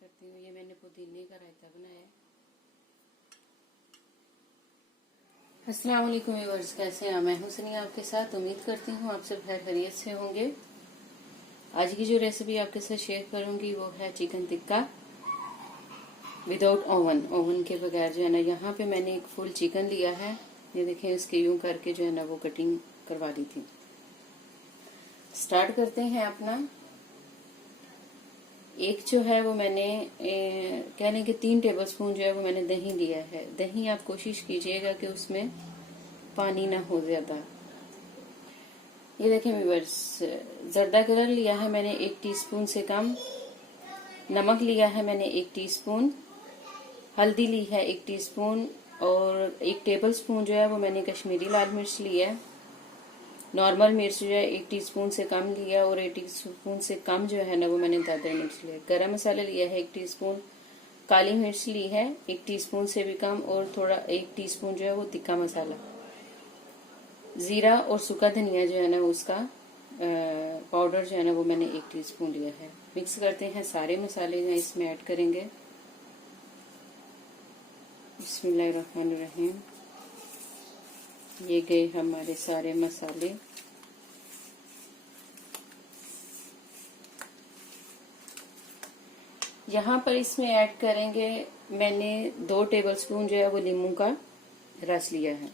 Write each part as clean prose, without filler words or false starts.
करती हूँ। ये मैंने पुदीने का रायता बनाया है। अस्सलाम वालेकुम व्यूअर्स, कैसे हैं? मैं हूं सनिया आपके साथ। उम्मीद करती हूँ आप सब खैर खैरियत से होंगे। आज की जो रेसिपी आपके साथ शेयर करूंगी वो है चिकन टिक्का विदाउट ओवन के बगैर जो है ना। यहाँ पे मैंने एक फुल चिकन लिया है। ये देखें, इसके यूं करके जो है ना वो कटिंग करवा ली थी। स्टार्ट करते हैं अपना। एक जो है वो मैंने कह लें कि 3 टेबलस्पून जो है वो मैंने दही लिया है। दही आप कोशिश कीजिएगा कि उसमें पानी ना हो ज्यादा। ये देखें व्यूअर्स, जर्दा कलर लिया है मैंने 1 टीस्पून से कम। नमक लिया है मैंने 1 टीस्पून। हल्दी ली है 1 टीस्पून। और 1 टेबलस्पून जो है वो मैंने कश्मीरी लाल मिर्च ली है। नॉर्मल मिर्च जो है 1 टीस्पून से कम लिया। और 1 टीस्पून से कम जो है ना वो मैंने दादर मिर्च लिया। गरम मसाला लिया है 1 टीस्पून। काली मिर्च ली है 1 टीस्पून से भी कम। और थोड़ा 1 टीस्पून जो है वो तिक्का मसाला। जीरा और सूखा धनिया जो है ना उसका पाउडर जो है ना वो मैंने 1 टीस्पून लिया है। मिक्स करते हैं। सारे मसाले जो है इसमें ऐड करेंगे। बिस्मिल्लाहिर्रहमानिर्रहीम। ये गए हमारे सारे मसाले। यहाँ पर इसमें ऐड करेंगे, मैंने 2 टेबलस्पून जो है वो नींबू का रस लिया है।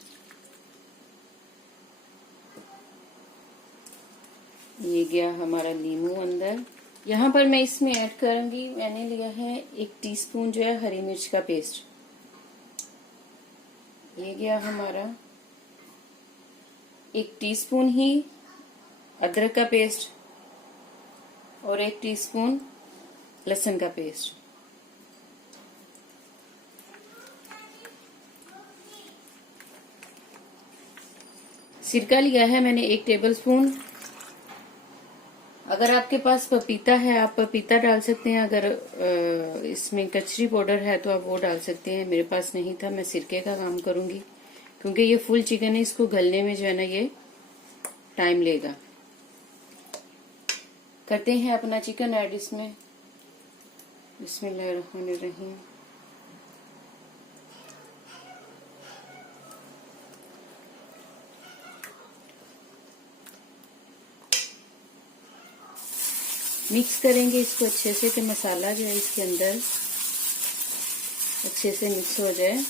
ये गया हमारा नींबू अंदर। यहाँ पर मैं इसमें ऐड करूंगी, मैंने लिया है 1 टीस्पून जो है हरी मिर्च का पेस्ट। ये गया हमारा 1 टीस्पून ही अदरक का पेस्ट और 1 टीस्पून लहसुन का पेस्ट। सिरका लिया है मैंने 1 टेबलस्पून। अगर आपके पास पपीता है आप पपीता डाल सकते हैं। अगर इसमें कचरी पाउडर है तो आप वो डाल सकते हैं। मेरे पास नहीं था, मैं सिरके का काम करूंगी क्योंकि ये फुल चिकन है, इसको गलने में जो है ना ये टाइम लेगा। करते हैं अपना चिकन ऐड इसमें। बिस्मिल्लाहिर्रहमानिर्रहीम। मिक्स करेंगे इसको अच्छे से कि मसाला जो है इसके अंदर अच्छे से मिक्स हो जाए।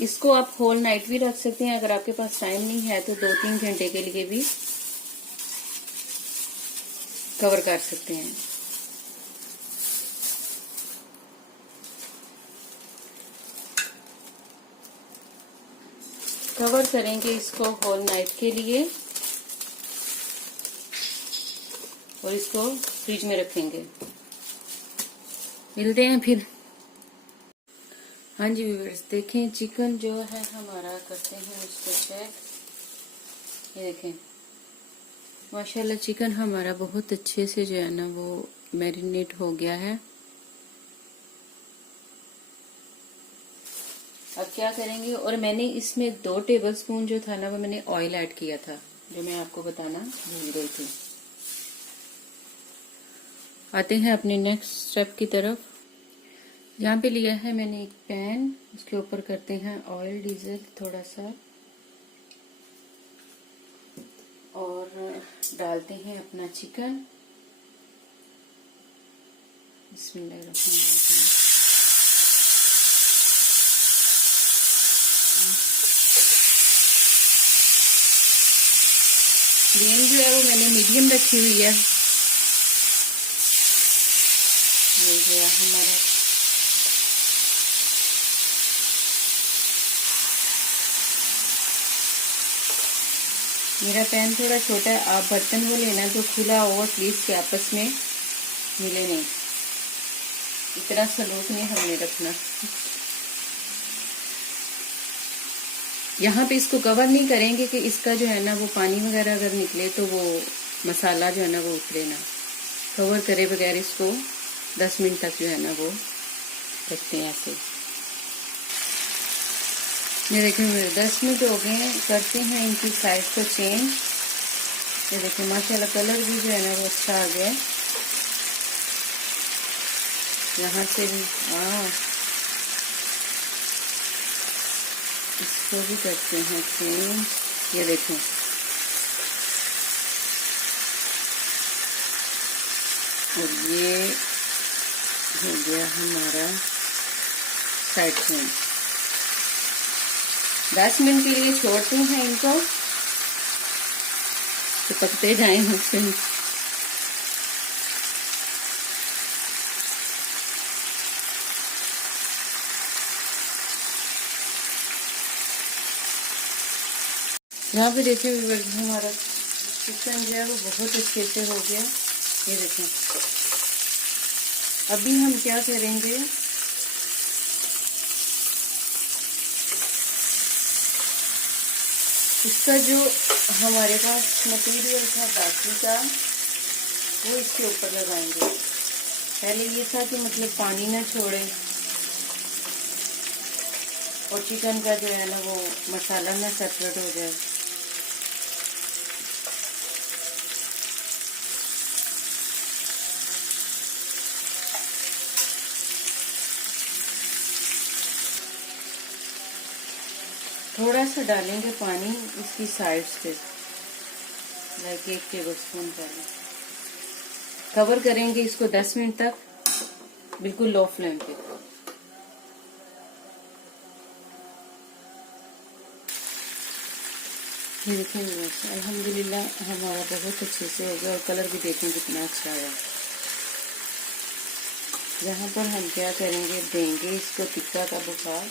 इसको आप होल नाइट भी रख सकते हैं। अगर आपके पास टाइम नहीं है तो 2-3 घंटे के लिए भी कवर कर सकते हैं। कवर करेंगे इसको होल नाइट के लिए और इसको फ्रिज में रखेंगे। मिलते हैं फिर। हाँ जी व्यूअर्स, देखें चिकन जो है हमारा, करते हैं उसको चेक। ये देखें माशाल्लाह चिकन हमारा बहुत अच्छे से जो है ना वो मैरिनेट हो गया है। अब क्या करेंगे, और मैंने इसमें 2 टेबलस्पून जो था ना वो मैंने ऑयल ऐड किया था, जो मैं आपको बताना भूल गई थी। आते हैं अपने नेक्स्ट स्टेप की तरफ। यहाँ पे लिया है मैंने एक पैन, उसके ऊपर करते हैं ऑयल डीजल थोड़ा सा और डालते हैं अपना चिकन। बिस्मिल्लाहिर्रहमानिर्रहीम। फ्लेम जो है वो मैंने मीडियम रखी हुई है। ये गया हमारा मेरा पैन थोड़ा छोटा है। आप बर्तन वो लेना तो खुला हो प्लीज, के आपस में मिले नहीं। इतना सलूक नहीं हमने रखना। यहाँ पे इसको कवर नहीं करेंगे कि इसका जो है ना वो पानी वगैरह अगर निकले तो वो मसाला जो है ना वो उतरे ना। कवर करे बगैर इसको 10 मिनट तक जो है ना वो रखते हैं ऐसे। ये देखिए 10 मिनट हो गए हैं। करते हैं इनकी साइड को चेंज। ये देखिए माशाल्लाह कलर भी जो है ना वो अच्छा आ गया। यहाँ से भी इसको भी करते हैं चेंज। ये देखें और ये हो गया हमारा साइड चेंज। 10 मिनट के लिए छोड़ते हैं इनको तो पकते जाएं उससे। यहाँ पे देखिए हमारा चिकन जो है वो बहुत अच्छे से हो गया। ये देखें अभी हम क्या करेंगे, इसका जो हमारे पास मटेरियल था बाकी का वो इसके ऊपर लगाएंगे। पहले ये था कि मतलब पानी ना छोड़े और चिकन का जो है ना वो मसाला ना सेपरेट हो जाए। थोड़ा सा डालेंगे पानी इसकी साइड्स पे, लाइक 1 टेबलस्पून डालें। कवर करेंगे इसको 10 मिनट तक बिल्कुल लो फ्लेम पे। ये देखें अल्हम्दुलिल्लाह हमारा बहुत अच्छे से हो गया और कलर भी देखें कितना अच्छा आया। यहाँ पर हम क्या करेंगे, देंगे इसको टिक्का का बुखार।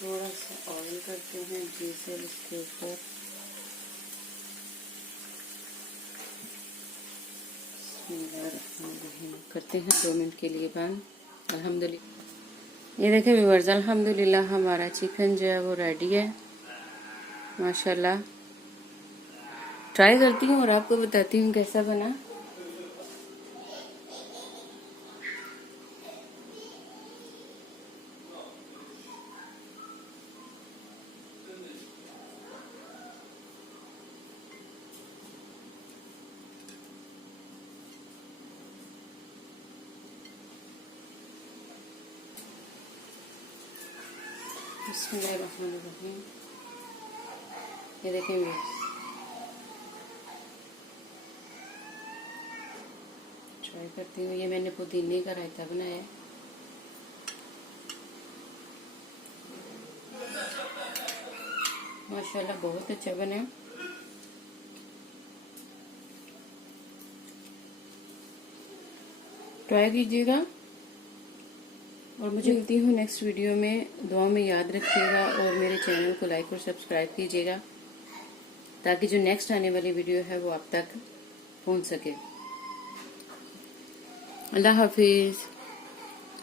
थोड़ा सा ऑयल करते हैं डीजल इसके ऊपर। करते हैं 2 मिनट के लिए बंद। अल्हम्दुलिल्लाह ये देखें व्यूअर्स अल्हम्दुलिल्लाह हमारा चिकन जो है वो रेडी है माशाल्लाह। ट्राई करती हूँ और आपको बताती हूँ कैसा बना। बिस्मिल्लाहिर्रहमानिर्रहीम। ये देखें ट्राई करती हूँ। ये मैंने पुदीने का रायता बनाया है। माशाल्लाह बहुत अच्छा बना। ट्राई कीजिएगा और मुझे मिलती हूँ नेक्स्ट वीडियो में। दुआ में याद रखिएगा और मेरे चैनल को लाइक और सब्सक्राइब कीजिएगा ताकि जो नेक्स्ट आने वाली वीडियो है वो आप तक पहुँच सके। अल्लाह हाफिज।